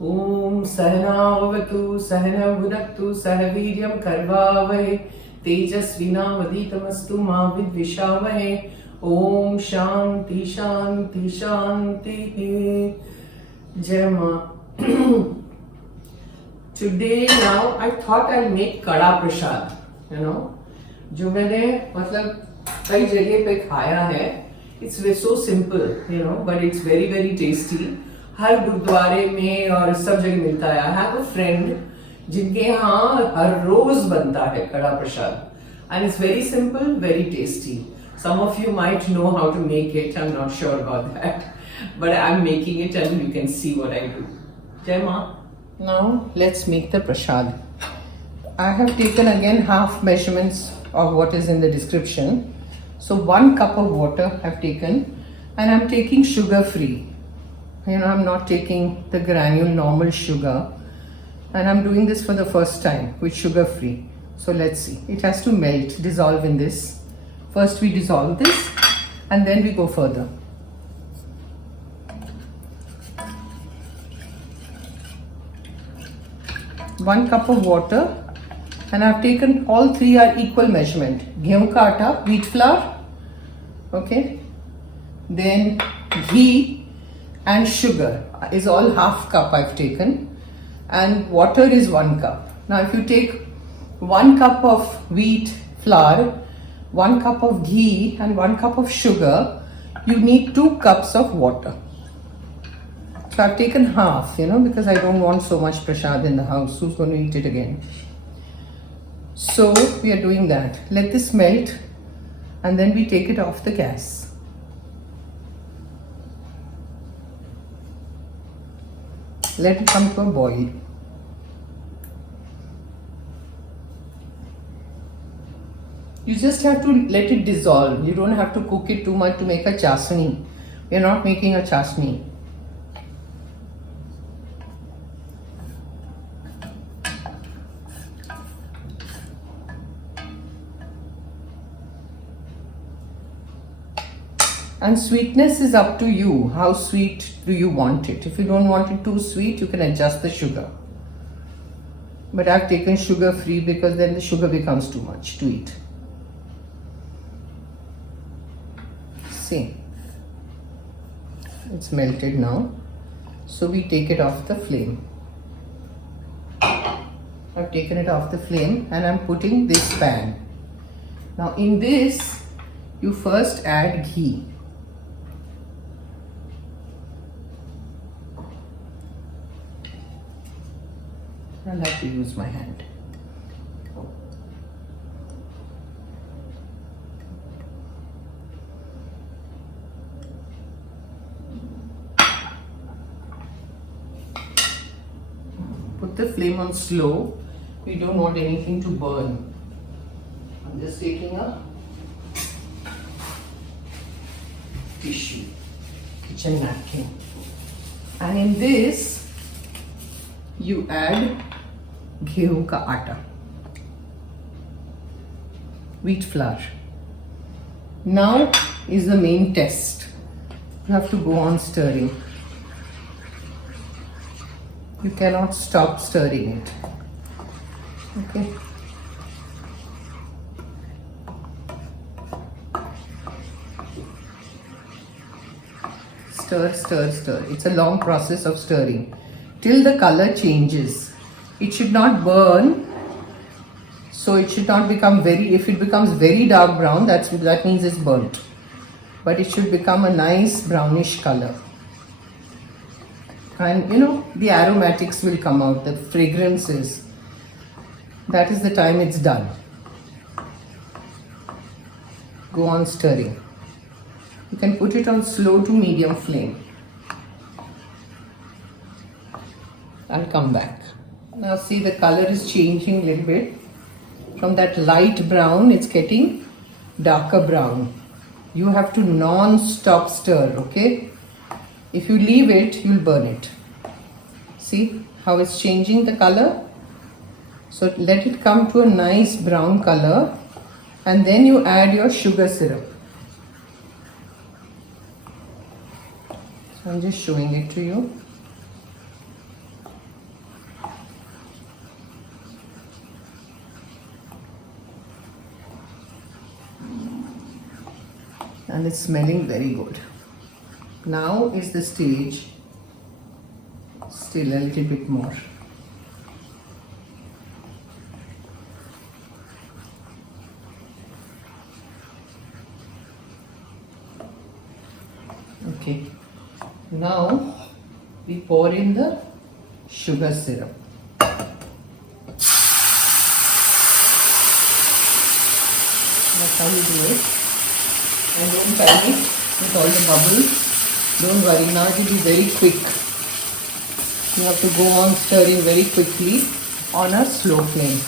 Om Sahanavavatu Sahanavunaktu Sahaviryam Karvavahe Tejasvinavaditamastu Ma Vidvishavahe. Om Shanti Shanti Shanti. Jai Ma. Today now I thought I'll make Kada Prasad. जो मैंने मतलब कई जगह पे खाया है. It's so simple, but it's very very tasty. हर गुरुद्वारे में और सब जगह मिलता है. I have a friend जिनके यहाँ हर रोज बनता है कड़ा प्रसाद, and it's very simple, very tasty. Some of you might know how to make it. I'm not sure about that, but I'm making it, and you can see what I do. Jai Ma. Now let's make the prasad. I have taken again half measurements of what is in the description. So 1 cup of water I've taken, and I'm taking sugar free. I'm not taking the granule normal sugar, and I'm doing this for the first time with sugar free. So let's see. It has to melt, dissolve in this. First we dissolve this, and then we go further. One cup of water, and I've taken all three are equal measurement. Gehu ka atta, wheat flour, okay, then ghee and sugar is all half cup I've taken, and water is 1 cup. Now if you take 1 cup of wheat flour, 1 cup of ghee and 1 cup of sugar, you need 2 cups of water. So I've taken half, because I don't want so much prasad in the house. Who's going to eat it again? So we are doing that. Let this melt, and then we take it off the gas. Let it come to a boil. You just have to let it dissolve. You don't have to cook it too much to make a chasni. We are not making a chasni. And sweetness is up to you. How sweet do you want it? If you don't want it too sweet, you can adjust the sugar. But I've taken sugar free because then the sugar becomes too much to eat. See, it's melted now. So we take it off the flame. I've taken it off the flame, and I'm putting this pan. Now in this, you first add ghee. I'll have to use my hand. Put the flame on slow. We don't want anything to burn. I'm just taking a tissue, kitchen napkin, and in this you add gehu ka atta, wheat flour. Now is the main test. You have to go on stirring. You cannot stop stirring it. Okay. Stir, stir, stir. It's a long process of stirring till the color changes. It should not burn, so it should not become if it becomes very dark brown, that means it's burnt. But it should become a nice brownish color. And the aromatics will come out, the fragrances. That is the time it's done. Go on stirring. You can put it on slow to medium flame. I'll come back. Now see, the color is changing a little bit. From that light brown, it's getting darker brown. You have to non-stop stir, okay? If you leave it, you'll burn it. See how it's changing the color? So let it come to a nice brown color, and then you add your sugar syrup. So I'm just showing it to you. and it's smelling very good. Now is the stage, still a little bit more. Okay, now we pour in the sugar syrup. That's how you do it. And don't panic with all the bubbles. Don't worry, now it will be very quick. You have to go on stirring very quickly on a slow flame.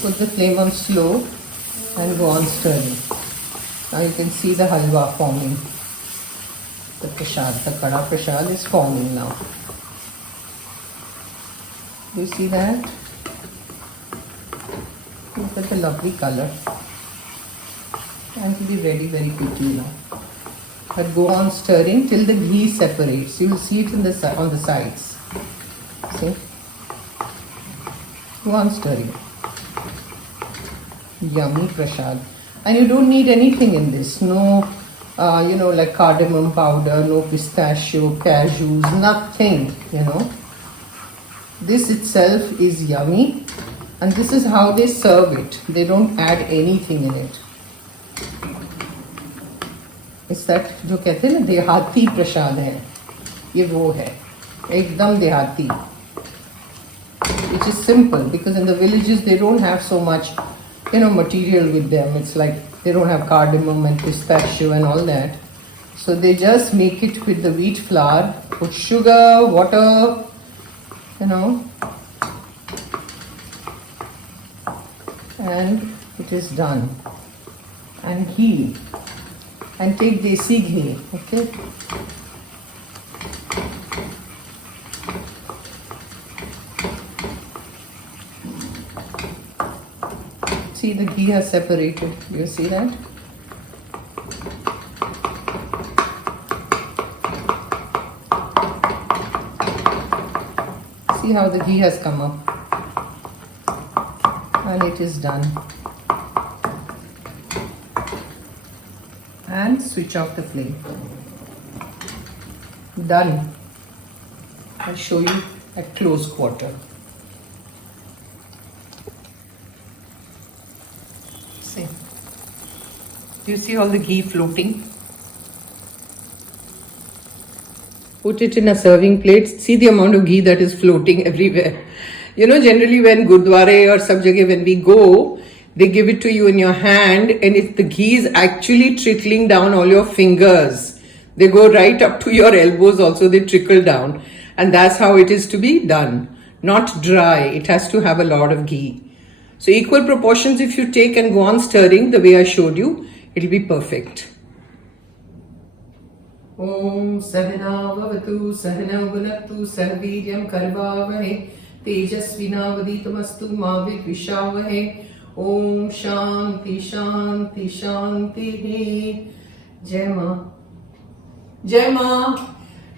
Put the flame on slow and go on stirring. Now you can see the halwa forming. The prasad, the Kada Prasad is forming now. Do you see that? Look at the lovely color. And it will be ready very quickly now. But go on stirring till the ghee separates. You will see it on the sides. See? Go on stirring. Yummy prasad. And you don't need anything in this. No, like cardamom powder, no pistachio, cashews, nothing, This itself is yummy. And this is how they serve it. They don't add anything in it. It's that जो कहते हैं ना देहाती प्रसाद है, ये वो है, एकदम देहाती. Which is simple because in the villages they don't have so much, material with them. It's like they don't have cardamom and pistachio and all that. So they just make it with the wheat flour, put sugar, water, and it is done. And ghee. And take desi ghee, okay? See, the ghee has separated. You see that? See how the ghee has come up. And it is done. And switch off the flame. Done. I'll show you at close quarter. See. Do you see all the ghee floating? Put it in a serving plate. See the amount of ghee that is floating everywhere. Generally when Gurudwara or sab jagah when we go, they give it to you in your hand, and if the ghee is actually trickling down all your fingers, they go right up to your elbows also, they trickle down. And that's how it is to be done. Not dry, it has to have a lot of ghee. So equal proportions if you take and go on stirring the way I showed you, it'll be perfect. Om Sahana Bhavatu Sahana Bhunaktu Sarveryam Karvavahe Tejasvinavaditamastu Ma Vidvishavahe. Om Shanti Shanti Shanti. Jai Ma. Jai Ma.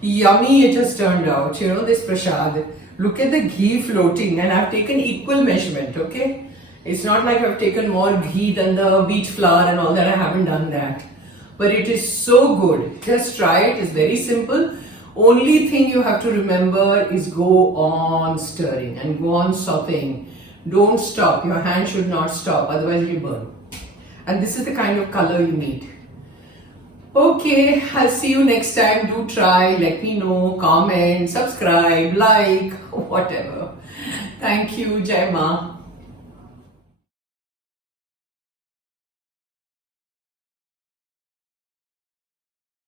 Yummy it has turned out, this prasad. Look at the ghee floating, and I've taken equal measurement, okay? It's not like I've taken more ghee than the wheat flour and all that. I haven't done that. But it is so good. Just try it. It's very simple. Only thing you have to remember is go on stirring and go on sautéing. Don't stop. Your hand should not stop, otherwise you burn. And this is the kind of color you need. Okay, I'll see you next time. Do try, let me know, comment, subscribe, like, whatever. Thank you, Jai Ma.